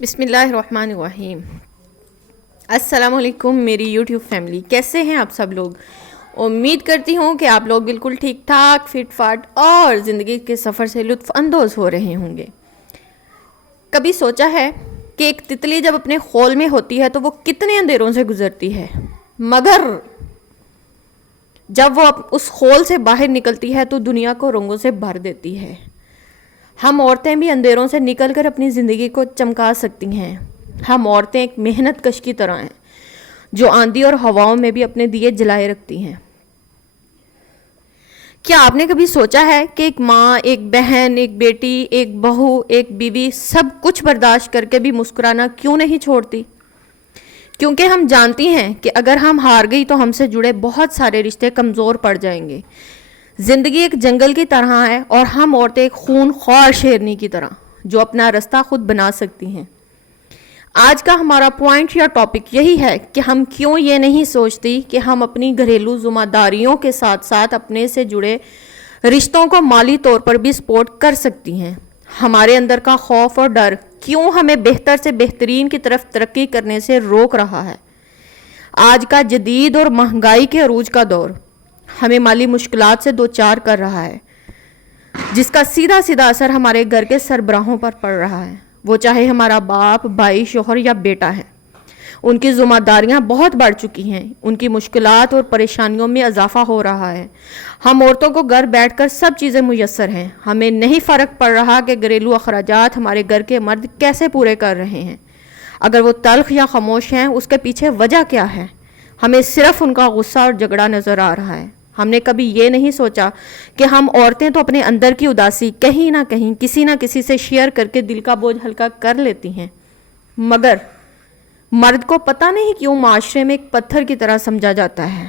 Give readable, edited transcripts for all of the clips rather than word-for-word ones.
بسم اللہ الرحمن الرحیم۔ السلام علیکم میری یوٹیوب فیملی، کیسے ہیں آپ سب لوگ؟ امید کرتی ہوں کہ آپ لوگ بالکل ٹھیک ٹھاک، فٹ فاٹ اور زندگی کے سفر سے لطف اندوز ہو رہے ہوں گے۔ کبھی سوچا ہے کہ ایک تتلی جب اپنے خول میں ہوتی ہے تو وہ کتنے اندھیروں سے گزرتی ہے، مگر جب وہ اس خول سے باہر نکلتی ہے تو دنیا کو رنگوں سے بھر دیتی ہے۔ ہم عورتیں بھی اندھیروں سے نکل کر اپنی زندگی کو چمکا سکتی ہیں۔ ہم عورتیں ایک محنت کش کی طرح ہیں جو آندھی اور ہواؤں میں بھی اپنے دیے جلائے رکھتی ہیں۔ کیا آپ نے کبھی سوچا ہے کہ ایک ماں، ایک بہن، ایک بیٹی، ایک بہو، ایک بیوی سب کچھ برداشت کر کے بھی مسکرانا کیوں نہیں چھوڑتی؟ کیونکہ ہم جانتی ہیں کہ اگر ہم ہار گئی تو ہم سے جڑے بہت سارے رشتے کمزور پڑ جائیں گے۔ زندگی ایک جنگل کی طرح ہے اور ہم عورتیں ایک خون خوار شیرنی کی طرح جو اپنا رستہ خود بنا سکتی ہیں۔ آج کا ہمارا پوائنٹ یا ٹاپک یہی ہے کہ ہم کیوں یہ نہیں سوچتی کہ ہم اپنی گھریلو ذمہ داریوں کے ساتھ ساتھ اپنے سے جڑے رشتوں کو مالی طور پر بھی سپورٹ کر سکتی ہیں۔ ہمارے اندر کا خوف اور ڈر کیوں ہمیں بہتر سے بہترین کی طرف ترقی کرنے سے روک رہا ہے؟ آج کا جدید اور مہنگائی کے عروج کا دور ہمیں مالی مشکلات سے دوچار کر رہا ہے، جس کا سیدھا سیدھا اثر ہمارے گھر کے سربراہوں پر پڑ رہا ہے، وہ چاہے ہمارا باپ، بھائی، شوہر یا بیٹا ہے۔ ان کی ذمہ داریاں بہت بڑھ چکی ہیں، ان کی مشکلات اور پریشانیوں میں اضافہ ہو رہا ہے۔ ہم عورتوں کو گھر بیٹھ کر سب چیزیں میسر ہیں، ہمیں نہیں فرق پڑ رہا کہ گھریلو اخراجات ہمارے گھر کے مرد کیسے پورے کر رہے ہیں۔ اگر وہ تلخ یا خاموش ہیں، اس کے پیچھے وجہ کیا ہے؟ ہمیں صرف ان کا غصہ اور جھگڑا نظر آ رہا ہے۔ ہم نے کبھی یہ نہیں سوچا کہ ہم عورتیں تو اپنے اندر کی اداسی کہیں نہ کہیں کسی نہ کسی سے شیئر کر کے دل کا بوجھ ہلکا کر لیتی ہیں، مگر مرد کو پتہ نہیں کیوں معاشرے میں ایک پتھر کی طرح سمجھا جاتا ہے۔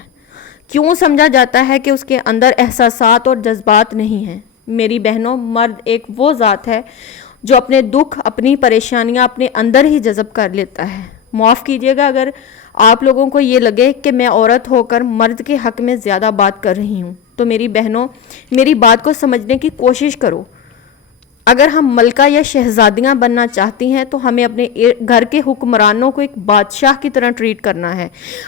کیوں سمجھا جاتا ہے کہ اس کے اندر احساسات اور جذبات نہیں ہیں؟ میری بہنوں، مرد ایک وہ ذات ہے جو اپنے دکھ، اپنی پریشانیاں اپنے اندر ہی جذب کر لیتا ہے۔ معاف کیجیے گا اگر آپ لوگوں کو یہ لگے کہ میں عورت ہو کر مرد کے حق میں زیادہ بات کر رہی ہوں، تو میری بہنوں، میری بات کو سمجھنے کی کوشش کرو۔ اگر ہم ملکہ یا شہزادیاں بننا چاہتی ہیں تو ہمیں اپنے گھر کے حکمرانوں کو ایک بادشاہ کی طرح ٹریٹ کرنا ہے۔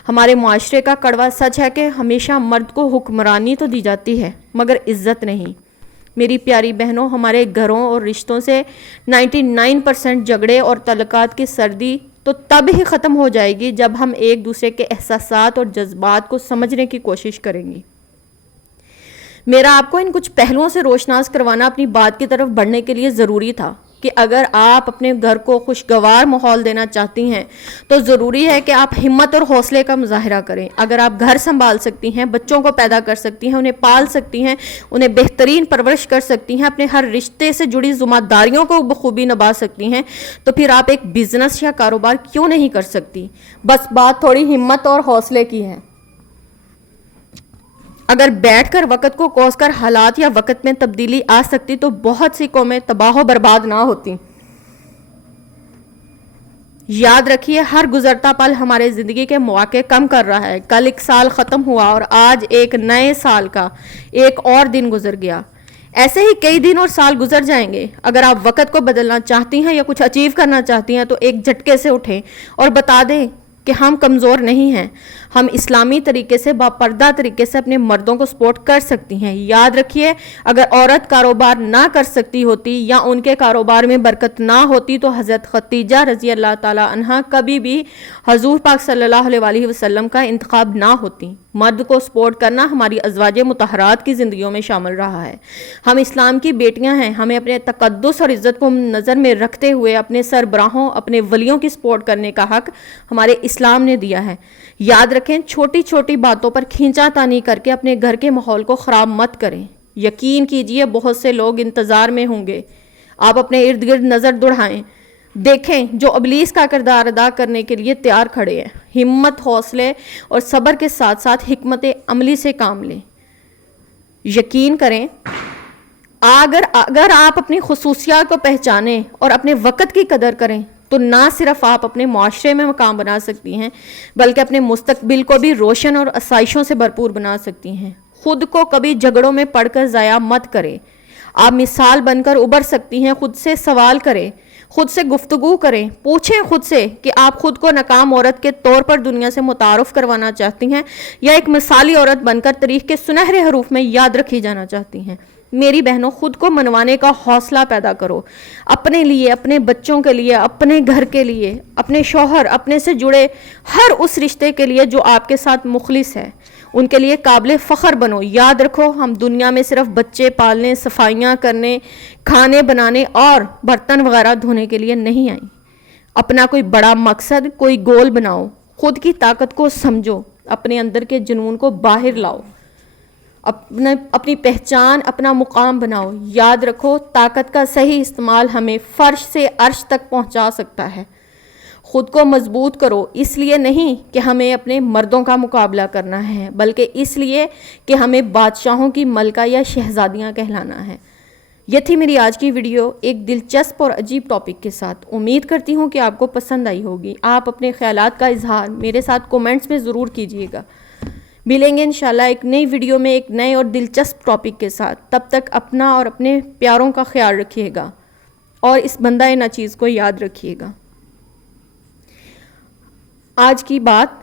ہمارے معاشرے کا کڑوا سچ ہے کہ ہمیشہ مرد کو حکمرانی تو دی جاتی ہے مگر عزت نہیں۔ میری پیاری بہنوں، ہمارے گھروں اور رشتوں سے 99% جھگڑے اور تعلقات کی سردی تو تب ہی ختم ہو جائے گی جب ہم ایک دوسرے کے احساسات اور جذبات کو سمجھنے کی کوشش کریں گی۔ میرا آپ کو ان کچھ پہلوؤں سے روشناس کروانا اپنی بات کی طرف بڑھنے کے لیے ضروری تھا کہ اگر آپ اپنے گھر کو خوشگوار ماحول دینا چاہتی ہیں تو ضروری ہے کہ آپ ہمت اور حوصلے کا مظاہرہ کریں۔ اگر آپ گھر سنبھال سکتی ہیں، بچوں کو پیدا کر سکتی ہیں، انہیں پال سکتی ہیں، انہیں بہترین پرورش کر سکتی ہیں، اپنے ہر رشتے سے جڑی ذمہ داریوں کو بخوبی نبھا سکتی ہیں، تو پھر آپ ایک بزنس یا کاروبار کیوں نہیں کر سکتی؟ بس بات تھوڑی ہمت اور حوصلے کی ہے۔ اگر بیٹھ کر وقت کو کوس کر حالات یا وقت میں تبدیلی آ سکتی تو بہت سی قومیں تباہ و برباد نہ ہوتی۔ یاد رکھیے، ہر گزرتا پل ہمارے زندگی کے مواقع کم کر رہا ہے۔ کل ایک سال ختم ہوا اور آج ایک نئے سال کا ایک اور دن گزر گیا۔ ایسے ہی کئی دن اور سال گزر جائیں گے۔ اگر آپ وقت کو بدلنا چاہتی ہیں یا کچھ اچیو کرنا چاہتی ہیں تو ایک جھٹکے سے اٹھیں اور بتا دیں کہ ہم کمزور نہیں ہیں۔ ہم اسلامی طریقے سے، باپردہ طریقے سے اپنے مردوں کو سپورٹ کر سکتی ہیں۔ یاد رکھیے، اگر عورت کاروبار نہ کر سکتی ہوتی یا ان کے کاروبار میں برکت نہ ہوتی تو حضرت خدیجہ رضی اللہ تعالی عنہ کبھی بھی حضور پاک صلی اللہ علیہ وآلہ وسلم کا انتخاب نہ ہوتی۔ مرد کو سپورٹ کرنا ہماری ازواج مطہرات کی زندگیوں میں شامل رہا ہے۔ ہم اسلام کی بیٹیاں ہیں، ہمیں اپنے تقدس اور عزت کو نظر میں رکھتے ہوئے اپنے سربراہوں، اپنے ولیوں کی سپورٹ کرنے کا حق ہمارے اسلام نے دیا ہے۔ یاد رکھیں، چھوٹی چھوٹی باتوں پر کھینچا تانی کر کے اپنے گھر کے ماحول کو خراب مت کریں۔ یقین کیجئے، بہت سے لوگ انتظار میں ہوں گے۔ آپ اپنے ارد گرد نظر دوڑائیں، دیکھیں جو ابلیس کا کردار ادا کرنے کے لیے تیار کھڑے ہیں۔ ہمت، حوصلے اور صبر کے ساتھ ساتھ حکمت عملی سے کام لیں۔ یقین کریں، اگر آپ اپنی خصوصیات کو پہچانیں اور اپنے وقت کی قدر کریں تو نہ صرف آپ اپنے معاشرے میں مقام بنا سکتی ہیں بلکہ اپنے مستقبل کو بھی روشن اور آسائشوں سے بھرپور بنا سکتی ہیں۔ خود کو کبھی جھگڑوں میں پڑھ کر ضائع مت کریں۔ آپ مثال بن کر ابھر سکتی ہیں۔ خود سے سوال کریں، خود سے گفتگو کریں, پوچھیں خود سے کہ آپ خود کو ناکام عورت کے طور پر دنیا سے متعارف کروانا چاہتی ہیں یا ایک مثالی عورت بن کر تاریخ کے سنہرے حروف میں یاد رکھی جانا چاہتی ہیں. میری بہنوں, خود کو منوانے کا حوصلہ پیدا کرو, اپنے لیے, اپنے بچوں کے لیے, اپنے گھر کے لیے, اپنے شوہر, اپنے سے جڑے ہر اس رشتے کے لیے جو آپ کے ساتھ مخلص ہے, ان کے لیے قابل فخر بنو. یاد رکھو, ہم دنیا میں صرف بچے پالنے, صفائیاں کرنے, کھانے بنانے اور برتن وغیرہ دھونے کے لیے نہیں آئیں. اپنا کوئی بڑا مقصد, کوئی گول بناؤ, خود کی طاقت کو سمجھو, اپنے اندر کے جنون کو باہر لاؤ, اپنی پہچان, اپنا مقام بناؤ. یاد رکھو, طاقت کا صحیح استعمال ہمیں فرش سے عرش تک پہنچا سکتا ہے. خود کو مضبوط کرو, اس لیے نہیں کہ ہمیں اپنے مردوں کا مقابلہ کرنا ہے, بلکہ اس لیے کہ ہمیں بادشاہوں کی ملکہ یا شہزادیاں کہلانا ہے. یہ تھی میری آج کی ویڈیو ایک دلچسپ اور عجیب ٹاپک کے ساتھ. امید کرتی ہوں کہ آپ کو پسند آئی ہوگی. آپ اپنے خیالات کا اظہار میرے ساتھ کومنٹس میں ضرور کیجیے گا. ملیں گے انشاءاللہ ایک نئی ویڈیو میں ایک نئے اور دلچسپ ٹاپک کے ساتھ. تب تک اپنا اور اپنے پیاروں کا خیال رکھیے گا اور اس بندہ ناچیز کو یاد رکھیے گا. آج کی بات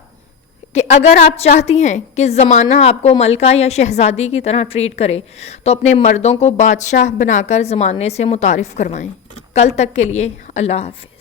کہ اگر آپ چاہتی ہیں کہ زمانہ آپ کو ملکہ یا شہزادی کی طرح ٹریٹ کرے تو اپنے مردوں کو بادشاہ بنا کر زمانے سے متعارف کروائیں. کل تک کے لیے اللہ حافظ.